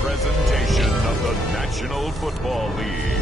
presentation of the National Football League.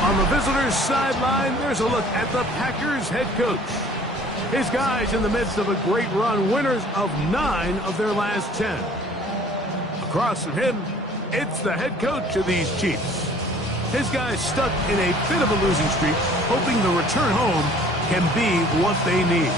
On the visitors' sideline, there's a look at the Packers head coach. His guys in the midst of a great run, winners of 9 of their last 10. Across from him, it's the head coach of these Chiefs. His guys stuck in a bit of a losing streak, hoping the return home can be what they need.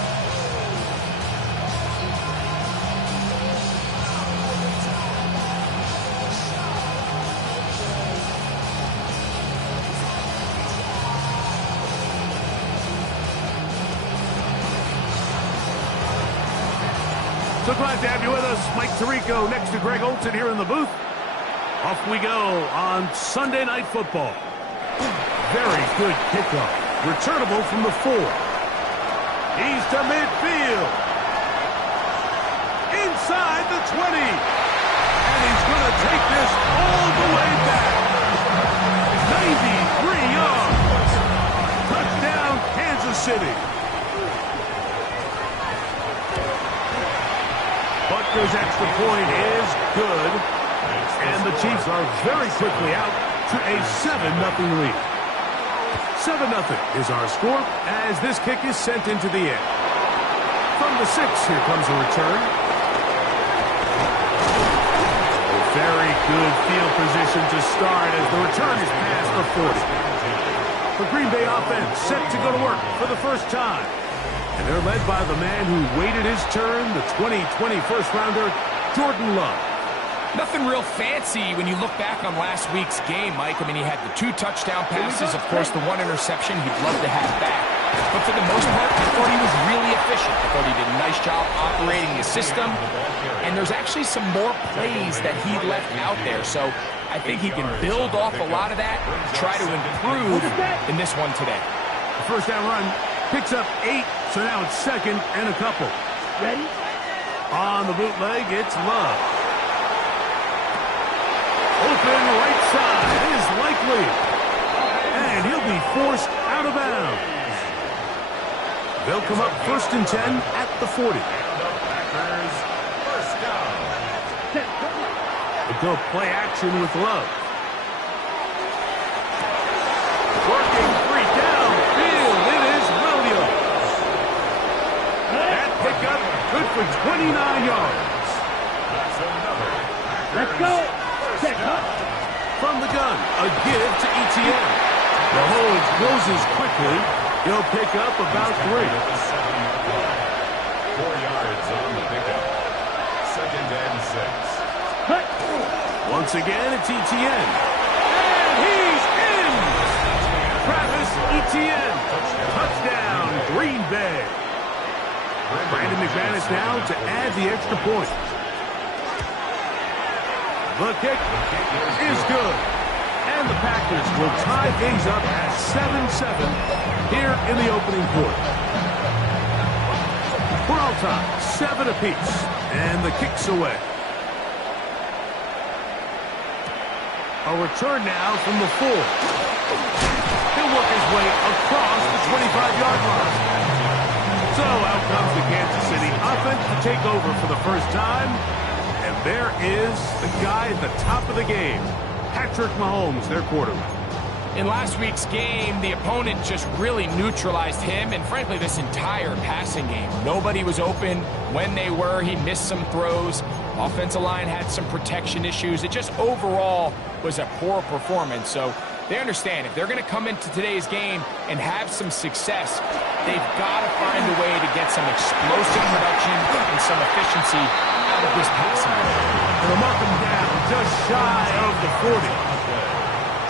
So glad to have you with us. Mike Tirico next to Greg Olson here in the booth. Off we go on Sunday Night Football. Very good kickoff. Returnable from the 4. He's to midfield. Inside the 20. And he's going to take this all the way back. 93 yards. Touchdown, Kansas City. Butker's extra point is good, and the Chiefs are very quickly out to a 7-0 lead. 7-0 is our score as this kick is sent into the air. From the 6, here comes a return. Very good field position to start as the return is past the 40. The Green Bay offense set to go to work for the first time. And they're led by the man who waited his turn, the 2020 first-rounder, Jordan Love. Nothing real fancy when you look back on last week's game, Mike. I mean, he had the 2 touchdown passes, of course, the 1 interception he'd love to have back. But for the most part, I thought he was really efficient. I thought he did a nice job operating the system. And there's actually some more plays that he left out there. So I think he can build off a lot of that, try to improve in this one today. The first down run picks up 8, so now it's 2nd and a couple. Ready? On the bootleg, it's Love. Open right side is likely. And he'll be forced out of bounds. They'll come up 1st and 10 at the 40. Packers, first down. They'll go play action with Love. Working 3 downfield. It is Williams. That pickup good for 29 yards. That's another. Let's go. From the gun, a give to Etienne. Mahomes closes quickly. He'll pick up about 3. 4 yards on the pickup. 2nd and 6. Once again, it's Etienne. And he's in! Travis Etienne. Touchdown, Green Bay. Brandon McManus now to add the extra point. The kick is good. And the Packers will tie things up at 7-7 here in the opening quarter. We're all tied, 7 apiece. And the kick's away. A return now from the 4. He'll work his way across the 25-yard line. So out comes the Kansas City offense to take over for the first time. And there is the guy at the top of the game, Patrick Mahomes, their quarterback. In last week's game, the opponent just really neutralized him and, frankly, this entire passing game. Nobody was open. When they were, he missed some throws. Offensive line had some protection issues. It just overall was a poor performance. So they understand if they're going to come into today's game and have some success, They've got to find a way to get some explosive production and some efficiency out of this passing game. They'll mark them down just shy of the 40.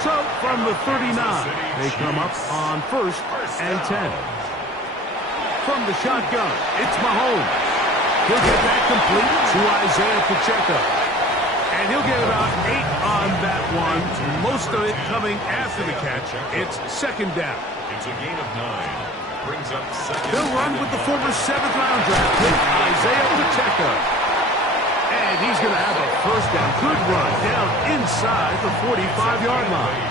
So from the 39, they come up on 1st and 10. From the shotgun, it's Mahomes. He'll get that complete to Isaiah Pacheco. And he'll get about 8 on that one, most of it coming after the catch. It's 2nd down. It's a gain of 9. Brings up 2nd. He'll run with the former 7th-round draft pick, Isaiah Pacheco. And he's going to have a 1st down. Good run down inside the 45-yard line.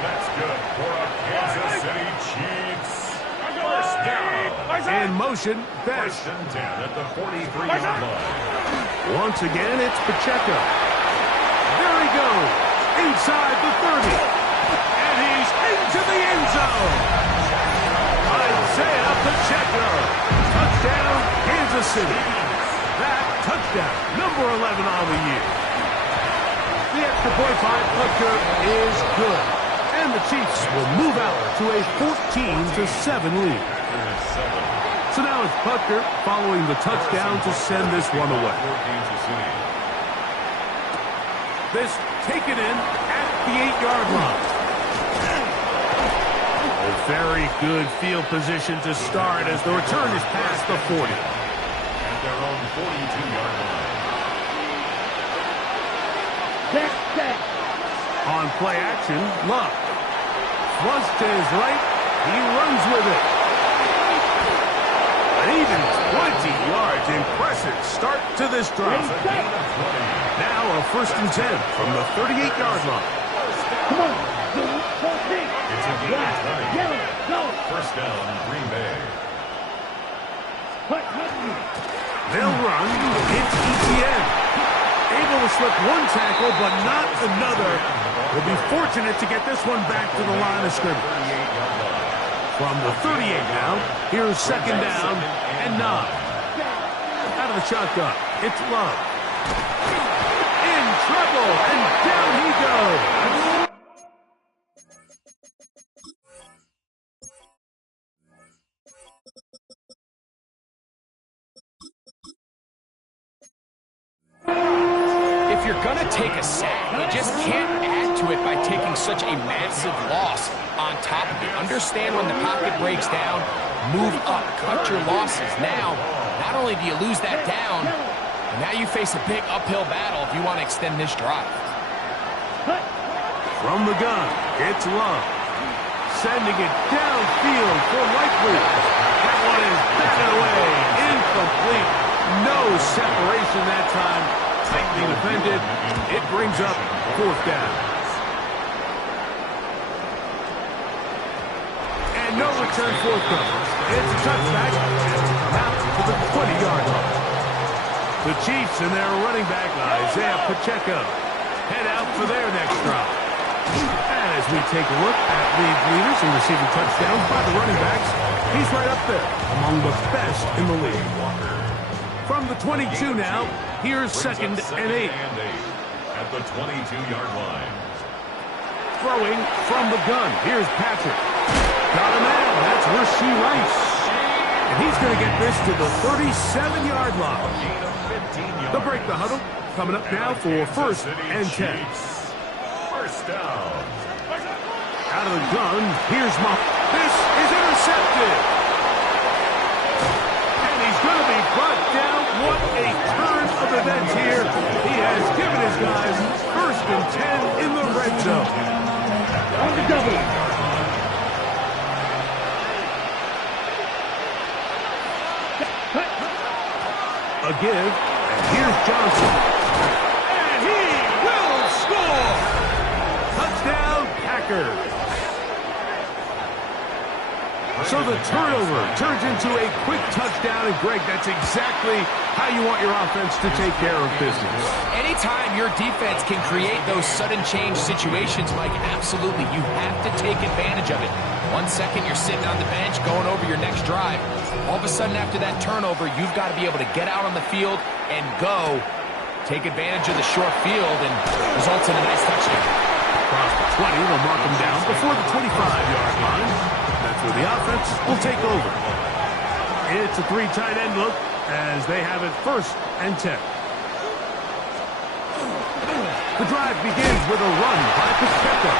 That's good for a Kansas City Chiefs. 1st down. In motion, Best. 1st and 10 at the 43-yard line. Once again, it's Pacheco. There he goes, inside the 30. And he's into the end zone. Isaiah Pacheco. Touchdown, Kansas City. That touchdown, number 11 on the year. The extra point by Butker is good. And the Chiefs will move out to a 14-7 lead. So now it's Butker following the touchdown to send this one away. This taken in at the 8-yard line. A very good field position to start as the return is past the 40. At their own 42-yard line. On play action, Luck. Flush to his right. He runs with it. An even 20 yards. Impressive start to this drive. Now a 1st and 10 from the 38-yard line. Come on. It's a gain of 20. 1st down, Green Bay. They'll run. It's ETN. Able to slip one tackle, but not another. Will be fortunate to get this one back to the line of scrimmage. From the 38 now, here's 2nd down and 9. Out of the shotgun, it's Love. In trouble, and down he goes. If you're going to take a sack, you just can't add to it by taking such a massive loss on top of it. Understand when the pocket breaks down, move up, cut your losses. Now, not only do you lose that down, but now you face a big uphill battle if you want to extend this drive. From the gun, it's Love. Sending it downfield for Likely. That one is batted away. Incomplete. No separation that time. Tightly defended. It brings up 4th down. And no return forthcoming. It's a touchback. Out to the 20-yard line. The Chiefs and their running back, Isaiah Pacheco, head out for their next drive. And as we take a look at league leaders in receiving touchdowns by the running backs, he's right up there among the best in the league. From the 22 now, here's 2nd and 8. At the 22-yard line. Throwing from the gun, here's Patrick. Got a man, that's Rashee Rice. And he's going to get this to the 37-yard line. They'll break the huddle, coming up now for 1st and 10. 1st down. Out of the gun, here's This is intercepted. And he's going to be brought down. What a turn of events here. He has given his guys 1st and 10 in the red zone. On the double. A give, and here's Johnson. And he will score! Touchdown, Packers. So the turnover turns into a quick touchdown, and Greg, that's exactly how you want your offense to take care of business. Anytime your defense can create those sudden change situations, Mike, absolutely, you have to take advantage of it. 1 second you're sitting on the bench going over your next drive. All of a sudden after that turnover, you've got to be able to get out on the field and go. Take advantage of the short field and results in a nice touchdown. Across the 20, they'll mark him down before the 25-yard line. That's for the offense will take over. It's a 3 tight end look as they have it 1st and 10. The drive begins with a run by Pacheco.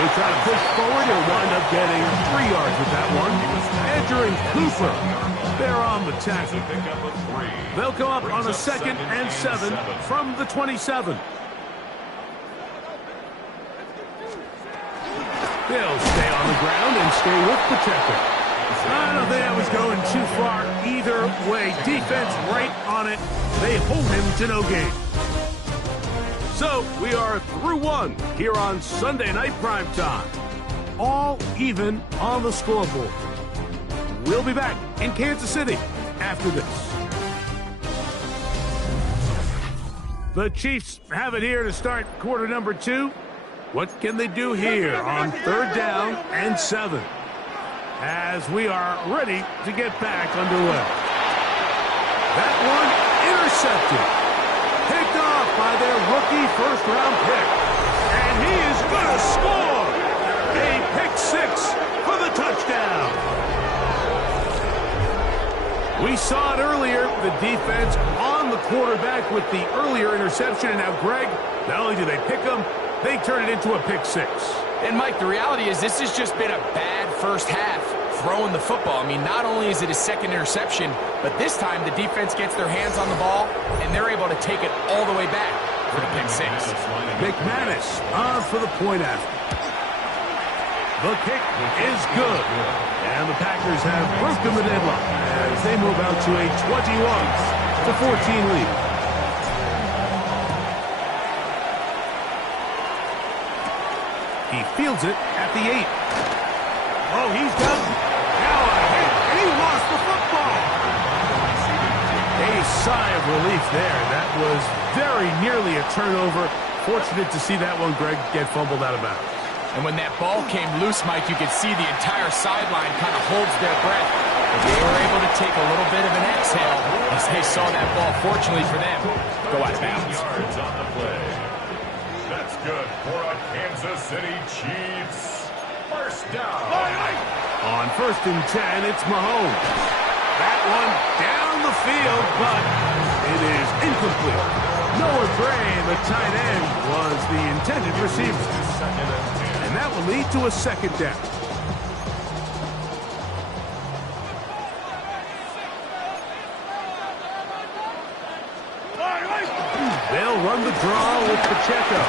They try to push forward. He'll wind up getting 3 yards with that one. Edger and Cooper, they're on the tackle. They'll come up on a 2nd and 7 from the 27. They'll stay on the ground and stay with Pacheco. I don't think I was going too far either way. Defense right on it. They hold him to no gain. So we are through 1 here on Sunday Night Primetime. All even on the scoreboard. We'll be back in Kansas City after this. The Chiefs have it here to start quarter number 2. What can they do here on 3rd down and 7? As we are ready to get back underway. That one intercepted. Picked off by their rookie 1st-round pick. And he is going to score. A pick 6 for the touchdown. We saw it earlier, the defense on the quarterback with the earlier interception. And now, Greg, not only do they pick him, they turn it into a pick 6. And, Mike, the reality is this has just been a bad first half throwing the football. I mean, not only is it a 2nd interception, but this time the defense gets their hands on the ball, and they're able to take it all the way back for the pick 6. McManus on for the point after. The kick is good. And the Packers have broken the deadlock as they move out to a 21-14 lead. He fields it at the 8. Oh, he's got now a hit, and he lost the football. A sigh of relief there. That was very nearly a turnover. Fortunate to see that one, Greg, get fumbled out of bounds. And when that ball came loose, Mike, you could see the entire sideline kind of holds their breath. But they were able to take a little bit of an exhale as they saw that ball, fortunately for them, go out of bounds. Yards on the play. That's good for a Kansas City Chiefs. 1st down. On 1st and 10, it's Mahomes. That one down the field, but it is incomplete. Noah Gray, the tight end, was the intended receiver. And that will lead to a 2nd down. They'll run the draw with Pacheco.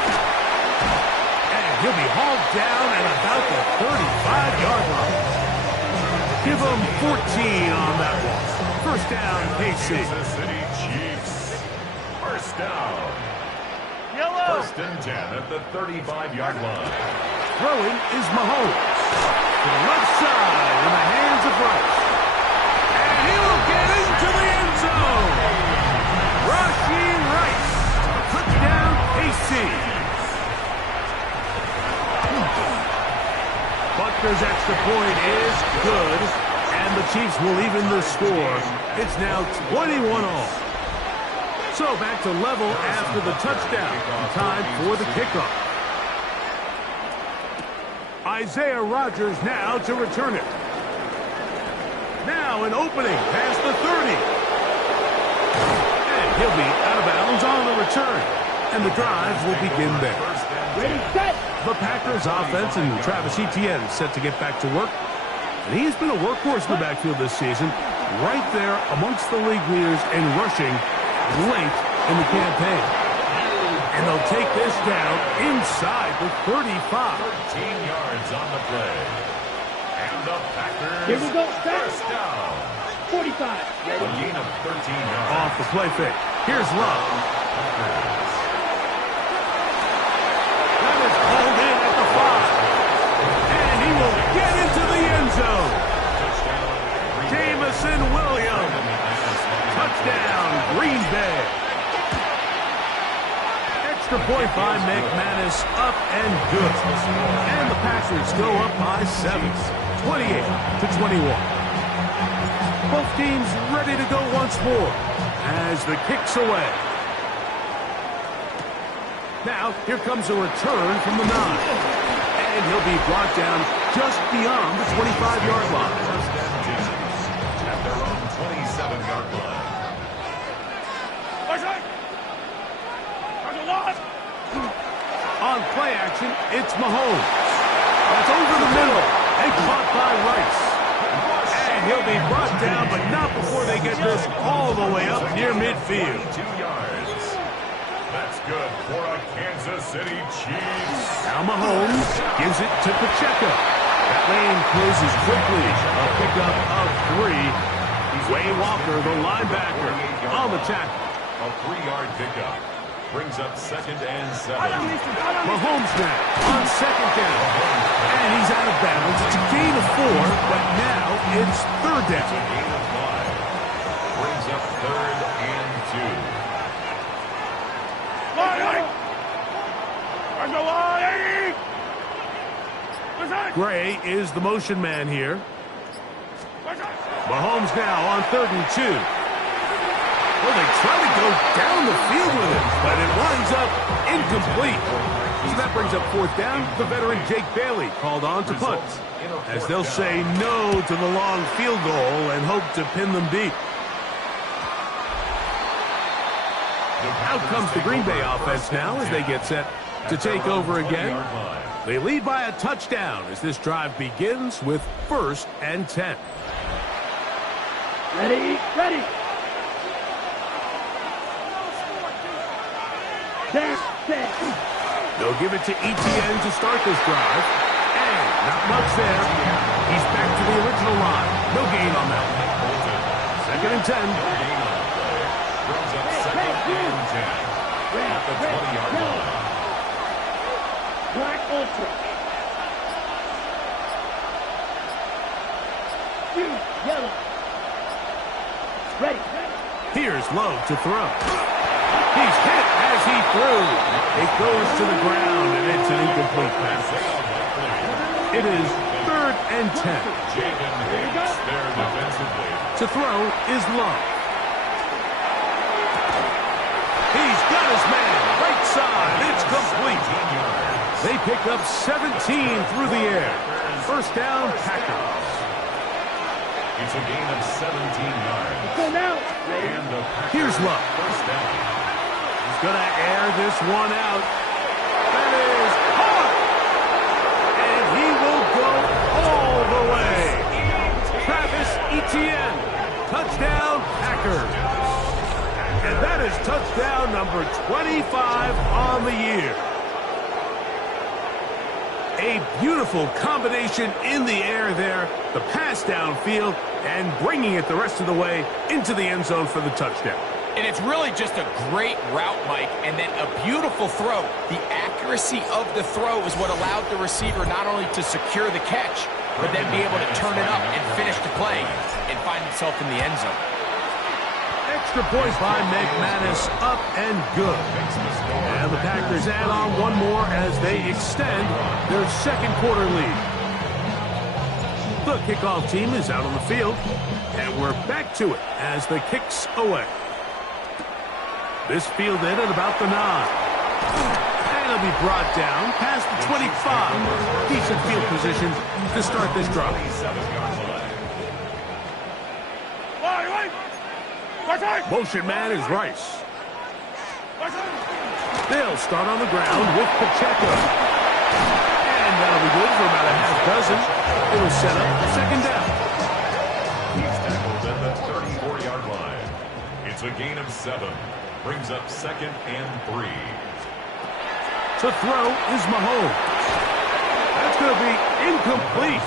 And he'll be hauled down at about the 35-yard line. Give him 14 on that one. 1st down, KC. Kansas City Chiefs. 1st down. 1st and 10 at the 35-yard line. Throwing is Mahomes. To the left side in the hands of Rice. And he will get into the end zone. Rashee Rice. Touchdown, KC. Butker's extra point is good, and the Chiefs will even the score. It's now 21-all. So back to level after the touchdown. Time for the kickoff. Isaiah Rodgers now to return it. Now an opening past the 30. And he'll be out of bounds on the return. And the drive will begin there. Ready, set. The Packers offense and Travis Etienne set to get back to work. And he has been a workhorse in the backfield this season. Right there amongst the league leaders in rushing late in the campaign. And they'll take this down inside the 35. 13 yards on the play. And the Packers. Here we go, set. 1st down. 45. A gain of 13 yards. Off the play fake. Here's Love. That is pulled in at the 5. And he will get into the end zone. Jameson Williams. Touchdown, Green Bay. Extra point by McManus, up and good. And the Packers go up by 7, 28-21. Both teams ready to go once more as the kick's away. Now, here comes a return from the 9. And he'll be brought down just beyond the 25-yard line. First and 10 at their own 27-yard line. On play action, it's Mahomes. That's over the middle and caught by Rice. And he'll be brought down, but not before they get this all the way up near midfield. 2 yards. That's good for a Kansas City Chiefs. Now Mahomes gives it to Pacheco. That lane closes quickly. A pickup of 3. Wayne Walker, the linebacker, on the tackle. A 3-yard pickup. Brings up 2nd and 7. Mahomes now on 2nd down. And he's out of bounds. It's a gain of 4, but now it's 3rd down. Gain of 5. Brings up 3rd and 2. Gray is the motion man here. Mahomes now on 3rd and 2. Well, they try to go down the field with it, but it winds up incomplete. So that brings up 4th down. The veteran Jake Bailey called on to punt, as they'll say no to the long field goal and hope to pin them deep. Out comes the Green Bay offense now as they get set to take over again. They lead by a touchdown as this drive begins with 1st and 10. Ready, ready. They'll give it to Etienne to start this drive. And not much there. He's back to the original line. No gain on that one. 2nd and 10. Brings up 2nd and 10 at the 20-yard line. Black Ultra. Yellow. Ready. Here's Lowe to throw. He's hit as he threw. It goes to the ground, and it's an incomplete pass. It is 3rd and 10. Jaden Hicks there defensively. To throw is Love. He's got his man. Right side. It's complete. They pick up 17 through the air. 1st down, Packers. It's a gain of 17 yards. Go now. And the Packers Here's Love. 1st down. Gonna air this one out. That is hard. And he will go all the way. Travis Etienne. Touchdown, Packers. And that is touchdown number 25 on the year. A beautiful combination in the air there. The pass downfield and bringing it the rest of the way into the end zone for the touchdown. And it's really just a great route, Mike, and then a beautiful throw. The accuracy of the throw is what allowed the receiver not only to secure the catch, but then be able to turn it up and finish the play and find himself in the end zone. Extra point by McManus, up and good. And the Packers add on one more as they extend their 2nd quarter lead. The kickoff team is out on the field, and we're back to it as the kicks away. This fielded at about the 9. And it'll be brought down past the 25. Decent field position to start this drive. Motion man is Rice. They'll start on the ground with Pacheco. And that'll be good for about a half dozen. It'll set up 2nd down. He's tackled at the 34-yard line. It's a gain of 7. Brings up 2nd and 3. To throw is Mahomes. That's going to be incomplete.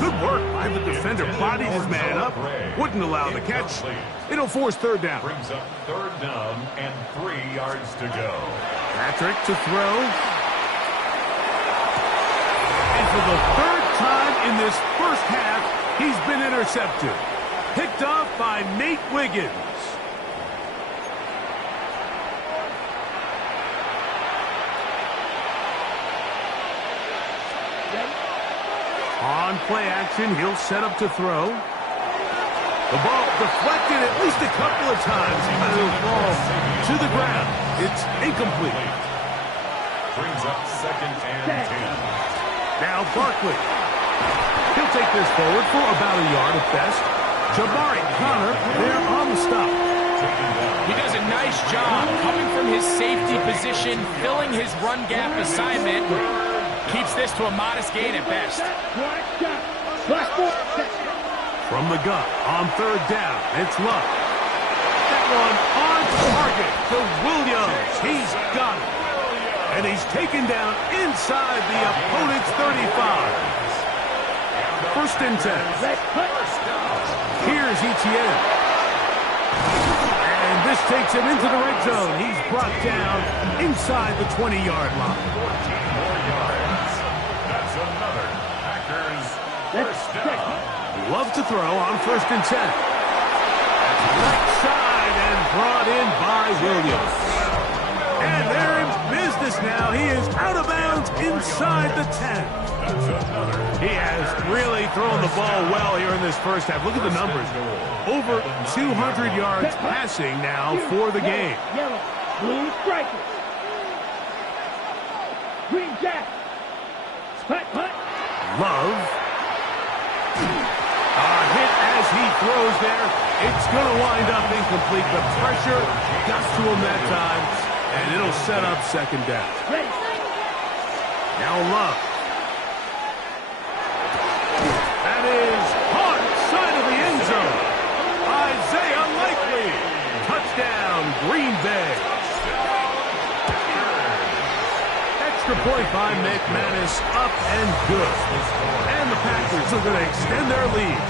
Good work by the defender. Bodied his man up. Wouldn't allow the catch. It'll force 3rd down. Brings up 3rd down and 3 yards to go. Patrick to throw. And for the 3rd time in this 1st half, he's been intercepted. Picked off by Nate Wiggins. On play action, he'll set up to throw. The ball deflected at least a couple of times, but it'll fall to the ground. It's incomplete. Brings up 2nd and 10. Now Barkley. He'll take this forward for about a yard at best. Jabari Connor there on the stop. He does a nice job coming from his safety position, filling his run gap assignment. Keeps this to a modest gain at best. From the gun on third down, it's Love. That one on target to Williams. He's got it. And he's taken down inside the opponent's 35. First and 10. Here's Etienne. And this takes him into the red zone. He's brought down inside the 20-yard line. 14 more yards. That's another Packers first down. Love to throw on first and 10. Left side and brought in by Williams. And they're in business now. He is out of bounds inside the 10. He has really thrown the ball well here in this first half. Look at the numbers. Over 200 yards passing now for the game. Yellow, blue striker. Green jack. Punt. Love. A hit as he throws there. It's going to wind up incomplete. The pressure got to him that time, and it'll set up second down. Now Love. That is hard side of the end zone. Isaiah Likely. Touchdown, Green Bay. Extra point by McManus, up and good. And the Packers are going to extend their lead.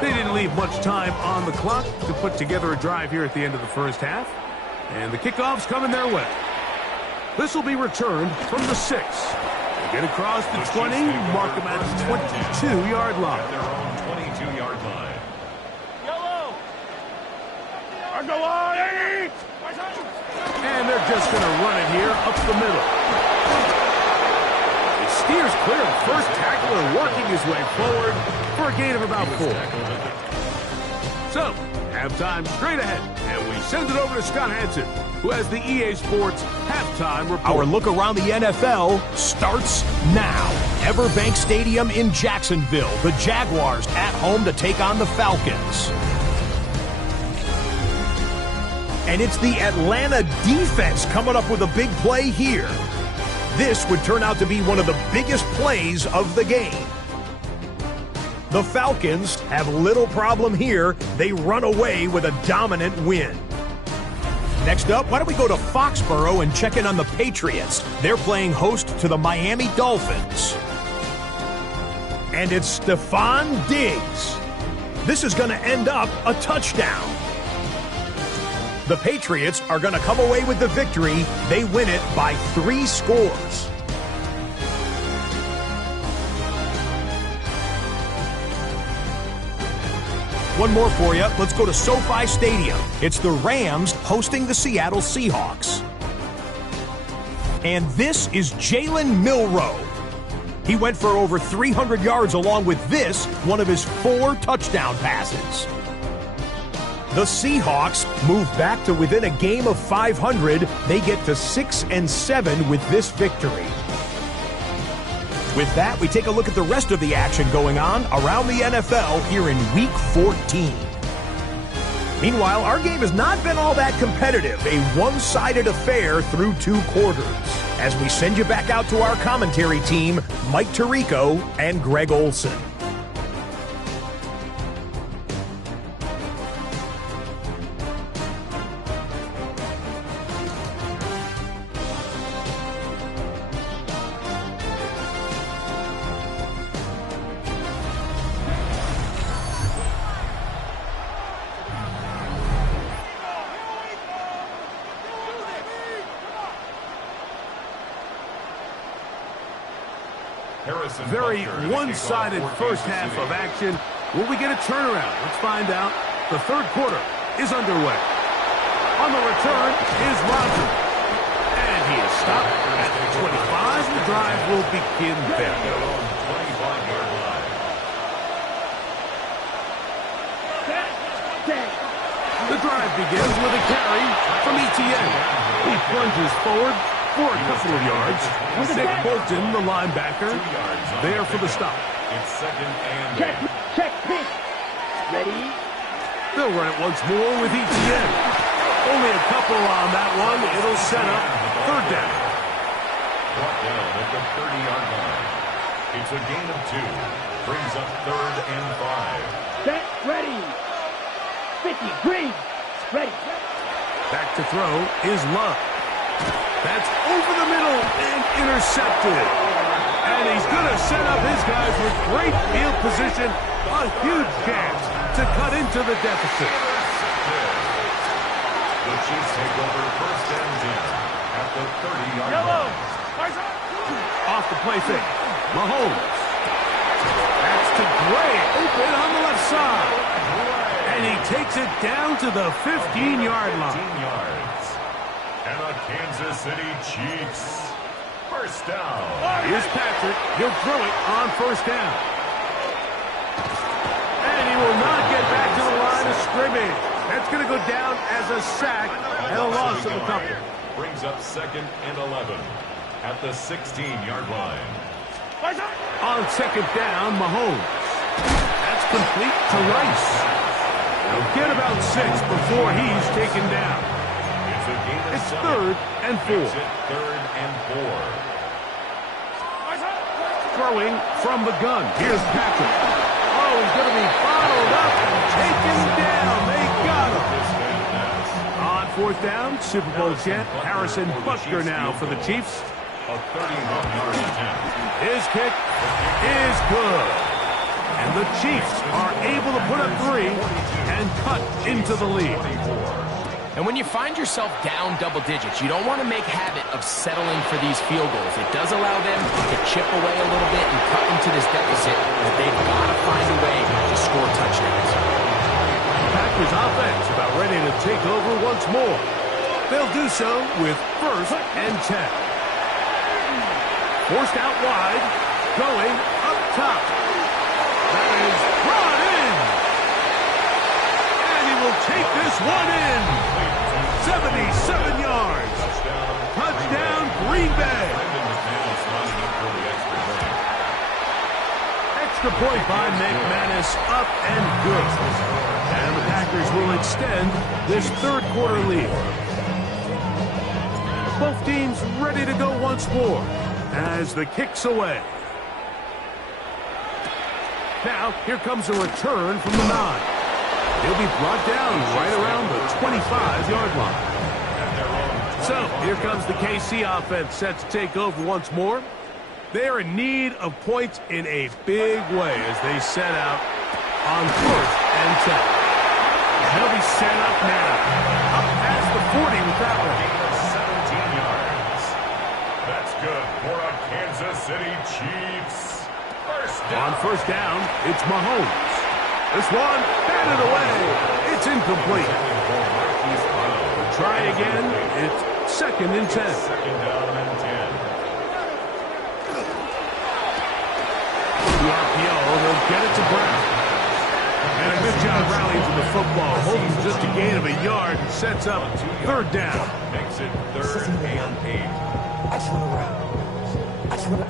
They didn't leave much time on the clock to put together a drive here at the end of the first half. And the kickoff's coming their way. This will be returned from the 6. They get across the 20, mark them at the 22-yard line. At their own 22-yard line. And they're just going to run it here up the middle. It steers clear of the first tackler, working his way forward for a gain of about 4. So, halftime straight ahead, and we send it over to Scott Hansen, who has the EA Sports halftime report. Our look around the NFL starts now. Everbank Stadium in Jacksonville. The Jaguars at home to take on the Falcons. And it's the Atlanta defense coming up with a big play here. This would turn out to be one of the biggest plays of the game. The Falcons have little problem here. They run away with a dominant win. Next up, why don't we go to Foxborough and check in on the Patriots? They're playing host to the Miami Dolphins. And it's Stephon Diggs. This is going to end up a touchdown. The Patriots are going to come away with the victory. They win it by 3 scores. One more for you. Let's go to SoFi Stadium. It's the Rams hosting the Seattle Seahawks. And this is Jalen Milroe. He went for over 300 yards along with this, one of his 4 touchdown passes. The Seahawks move back to within a game of 500. They get to 6-7 with this victory. With that, we take a look at the rest of the action going on around the NFL here in Week 14. Meanwhile, our game has not been all that competitive, a one-sided affair through 2 quarters. As we send you back out to our commentary team, Mike Tirico and Greg Olson. Very one-sided first half of action. Will we get a turnaround? Let's find out. The third quarter is underway. On the return is Rodgers. And he is stopped at the 25. The drive will begin there. The The drive begins with a carry from Etienne. He plunges forward for a couple of yards. Nick Bolton, the linebacker, there for the stop. It's second and Check, pitch. Ready? They'll run it once more with Etienne. Only a couple on that one. It'll set up third down. brought down at the 30-yard line. It's a gain of 2. Brings up third and 5. Set, ready. 50, green, ready. Back to throw is Love. That's over the middle and intercepted. And he's going to set up his guys with great field position. A huge chance to cut into the deficit. The Chiefs take over first and 10 at the 30-yard line. Off the play fake. Mahomes. That's to Gray. Open on the left side. And he takes it down to the 15-yard line. 15 yards. And the Kansas City Chiefs. First down. Here's Patrick. He'll throw it on first down. And he will not get back to the line of scrimmage. That's going to go down as a sack and a loss of a couple. Brings up second and 11 at the 16-yard line. On second down, Mahomes. That's complete to Rice. He'll get about 6 before he's taken down. It's a gain of It's 7. third and 4. Makes it third and 4. Throwing from the gun. Here's Patrick. Oh, he's going to be followed up and taken down. They got him. On fourth down, Super Bowl champ Harrison Butker now for the Chiefs. A 31-yard attempt. His kick is good. And the Chiefs are able to put up 3 and cut into the lead. And when you find yourself down double digits, you don't want to make habit of settling for these field goals. It does allow them to chip away a little bit and cut into this deficit, but they've got to find a way to score touchdowns. Packers offense about ready to take over once more. They'll do so with first and 10. Forced out wide, going up top. That is brought in. And he will take this one in. 77 yards. Touchdown, Green Bay. Extra point by McManus, up and good. And the Packers will extend this third quarter lead. Both teams ready to go once more as the kick's away. Now, here comes a return from the 9. He'll be brought down right around the 25-yard line. So, here comes the KC offense set to take over once more. They're in need of points in a big way as they set out on first and 10. They'll be set up now. Up past the 40 with that one. 17 yards. That's good for a Kansas City Chiefs. First down. On first down, it's Mahomes. This one, batted away. It's incomplete. Try again. It's second and 10. Second down and 10. The RPO, they'll get it to Brown. And a good job rallying to the football. Holding just a gain of a yard and sets up third down. Makes it third and 8. I just want to run. I just want to...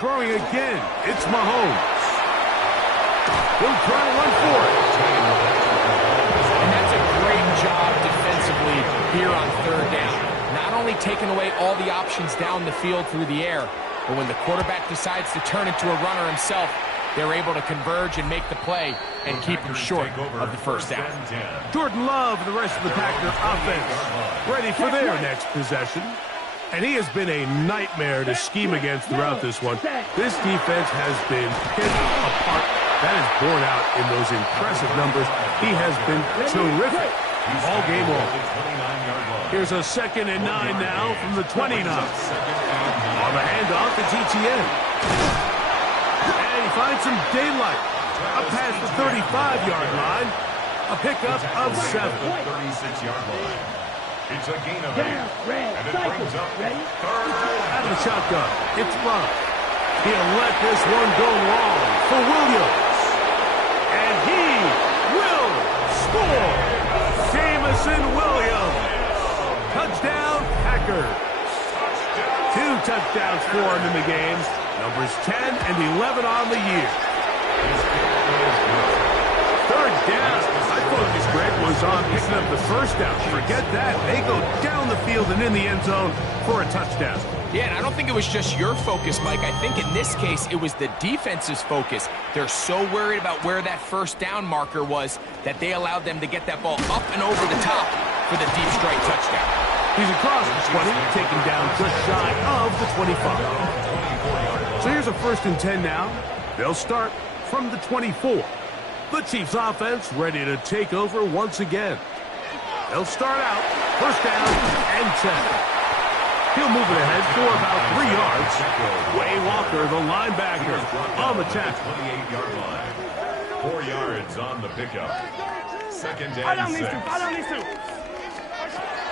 Throwing again, it's Mahomes. He'll try to run for it. And that's a great job defensively here on third down. Not only taking away all the options down the field through the air, but when the quarterback decides to turn into a runner himself, they're able to converge and make the play and keep him short of the first down. Jordan Love and the rest of the Packer offense ready for their next possession. And he has been a nightmare to scheme against throughout this one. This defense has been picked apart. That is borne out in those impressive numbers. He has been terrific all game long. Here's a second and 9 now from the 29. On the handoff, it's Etienne. And he finds some daylight up past the 35-yard line. A pickup of 7. 36-yard line. It's a gain of 8. Down, red, And it cycle. brings up Ready? third. Out of the shotgun, it's Love. He'll let this one go long for Williams. And he will score. Jamison Williams. Touchdown, Packers. 2 touchdowns for him in the game. Numbers 10 and 11 on the year. Third down. I focused, Greg, was on picking up the first down. Forget that. They go down the field and in the end zone for a touchdown. Yeah, and I don't think it was just your focus, Mike. I think in this case, it was the defense's focus. They're so worried about where that first down marker was that they allowed them to get that ball up and over the top for the deep strike touchdown. He's across the 20, taken down just shy of the 25. So here's a 1st and 10 now. They'll start from the 24. The Chiefs offense ready to take over once again. They'll start out 1st down and 10. He'll move it ahead for about 3 yards. Way Walker, the linebacker, on the tackle. 28-yard line. 4 yards on the pickup. 2nd and 6.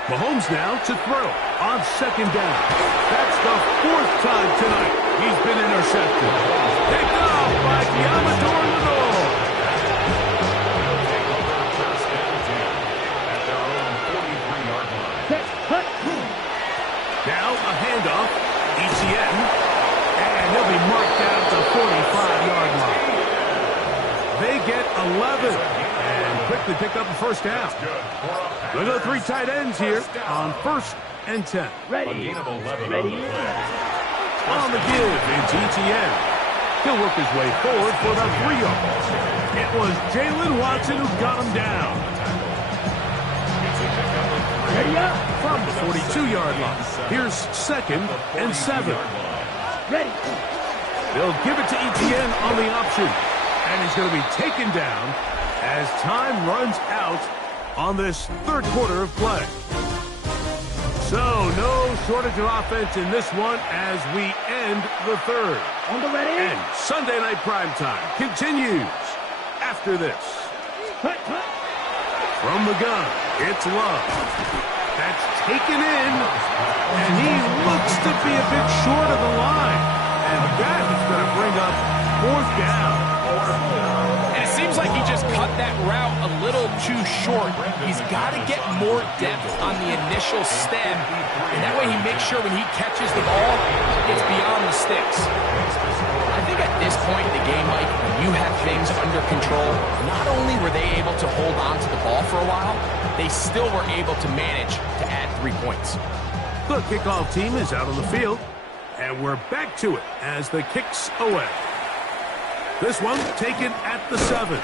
Mahomes now to throw on 2nd down. That's the 4th time tonight he's been intercepted. Picked off by Diamador Lenore. First and 10 at their own 43-yard line. Set, cut. Now a handoff, ETN, and he'll be marked down at the 45-yard line. They get 11 and quickly pick up the 1st down. We'll go 3 tight ends here on 1st and 10. Ready? A gain of 11 Ready? on the play. On the give, it's ETN. He'll work his way forward for about 3 yards. It was Jalen Watson who got him down. Ready up. From the 42-yard line, here's 2nd and 7. Ready? They'll give it to ETN on the option. And he's going to be taken down as time runs out on this 3rd quarter of play. So no shortage of offense in this one as we end the 3rd. On the ready? And Sunday Night Primetime continues after this. Cut, cut. From the gun, it's Love. That's taken in, and he looks to be a bit short of the line. And that is going to bring up 4th down. And it seems like he just cut that route a little too short. He's got to get more depth on the initial stem, and that way he makes sure when he catches the ball, it's beyond the sticks. I think at this point in the game, Mike, when you have things under control, not only were they able to hold on to the ball for a while, they still were able to manage to add 3 points. The kickoff team is out on the field, and we're back to it as the kicks away. This one taken at the 7.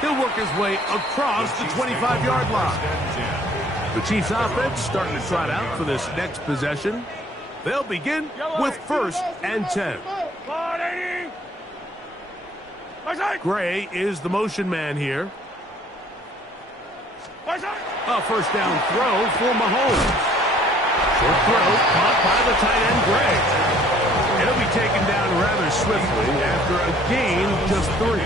He'll work his way across the 25-yard line. The Chiefs offense starting to trot out for this next possession. They'll begin with 1st and 10. Gray is the motion man here. A 1st down throw for Mahomes. Short throw caught by the tight end Gray. It'll be taken down rather swiftly after a gain of just 3.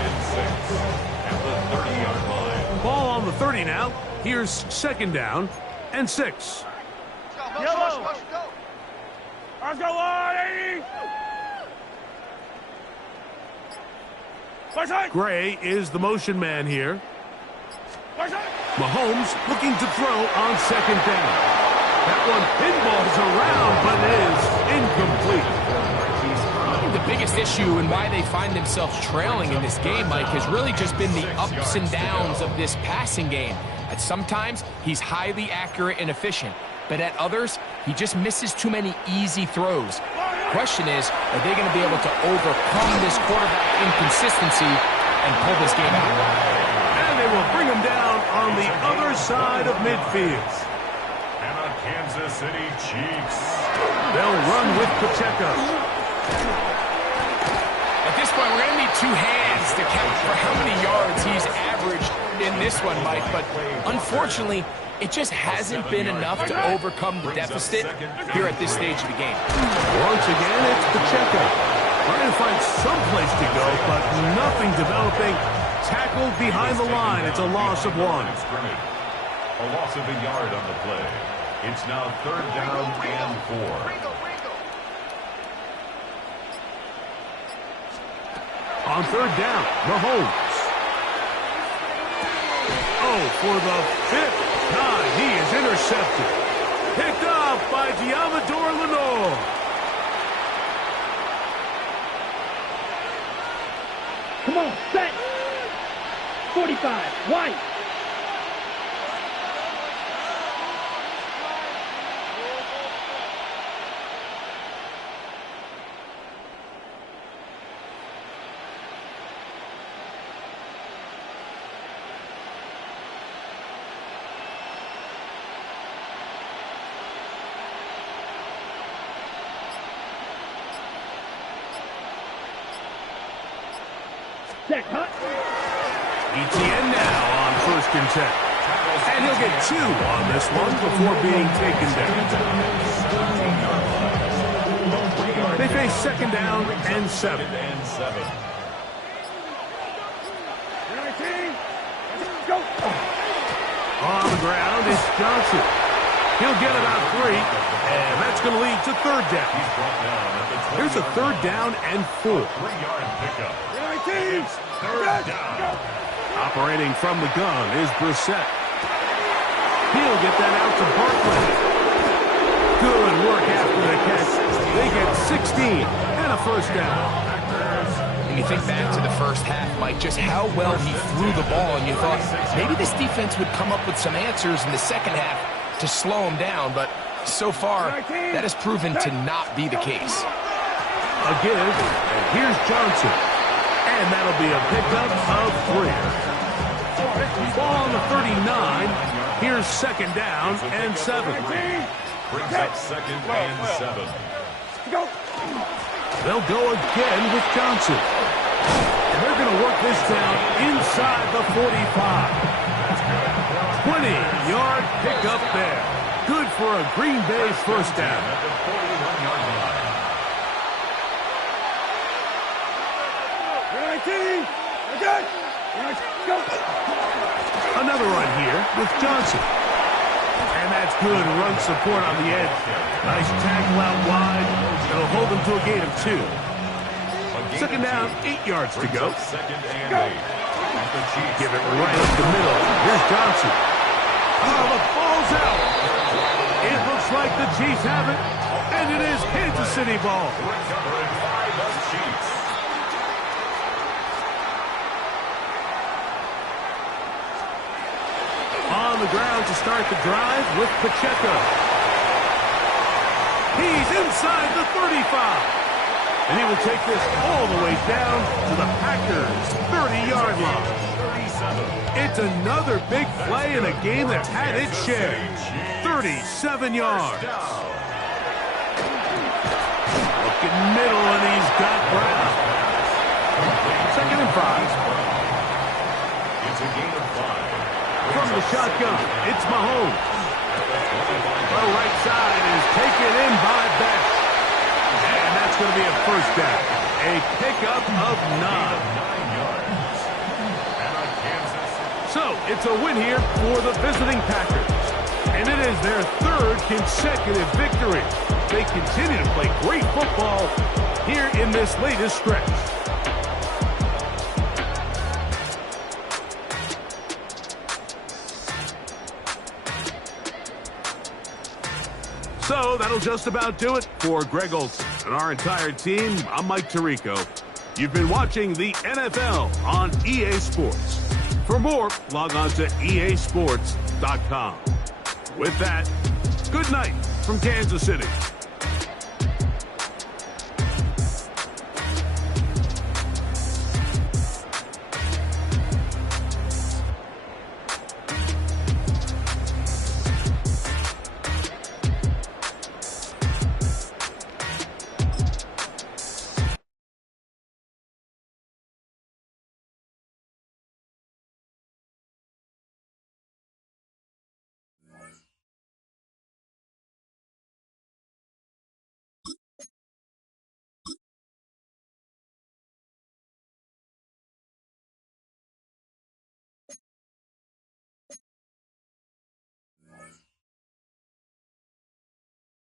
At the 30-yard line. Ball on the 30 now. Here's 2nd down and 6. Yellow. Let's go, 180. Gray is the motion man here. Mahomes looking to throw on 2nd down. That one pinballs around, but is incomplete. The biggest issue and why they find themselves trailing in this game, Mike, has really just been the ups and downs of this passing game. At sometimes, he's highly accurate and efficient, but at others, he just misses too many easy throws. The question is, are they going to be able to overcome this quarterback inconsistency and pull this game out? And they will bring him down on the other side of midfield. And the Kansas City Chiefs. They'll run with Pacheco. At this point, we're going to need 2 hands to count for how many yards he's averaged in this one, Mike. But unfortunately, it just hasn't been enough to overcome the deficit here at this stage of the game. Once again, it's Pacheco. Trying to find some place to go, but nothing developing. Tackled behind the line. It's a loss of 1. A loss of a yard on the play. It's now 3rd down and 4. On 3rd down, Mahomes. Oh, for the 5th time, he is intercepted. Picked up by Diamador Lenore. Come on, set. 45, White. Set, cut. ETN now on 1st and 10. And he'll get 2 on this one before being taken down. They face 2nd down and 7. Go. On the ground is Johnson. He'll get about 3, and that's going to lead to 3rd down. Here's a 3rd down and 4. 3-yard pickup. It's 3rd down. Operating from the gun is Brissett. He'll get that out to Barkley. Good work after the catch. They get 16 and a 1st down. When you think back to the first half, Mike, just how well he threw the ball, and you thought maybe this defense would come up with some answers in the second half to slow him down, but so far, that has proven to not be the case. A give, and here's Johnson. And that'll be a pickup of 3. Ball on the 39. Here's 2nd down and 7. Brings up 2nd and 7. Go. They'll go again with Johnson. And they're going to work this down inside the 45. 20-yard pickup there. Good for a Green Bay 1st down. At the 41-yard line. Go. Another run here with Johnson. And that's good run support on the edge. Nice tackle out wide. It'll hold them to a gain of 2. 2nd down, 8 yards to go. 2nd and 8. Give it right up the middle. Here's Johnson. Oh, the ball's out. It looks like the Chiefs have it. And it is Kansas City ball. Recovering 5 of Chiefs. On the ground to start the drive with Pacheco. He's inside the 35. And he will take this all the way down to the Packers' 30-yard line. 37. It's another big play in a game that had its share. 37 yards. Looking middle, and he's got Brown. 2nd and 5. It's a gain of 5. From the shotgun, it's Mahomes. The right side is taken in by Beck. And that's going to be a 1st down. A pickup of 9. 9 yards. And on Kansas. So, it's a win here for the visiting Packers. And it is their 3rd consecutive victory. They continue to play great football here in this latest stretch. So that'll just about do it for Greg Olsen and our entire team. I'm Mike Tirico. You've been watching the NFL on EA Sports. For more, log on to easports.com. With that, good night from Kansas City.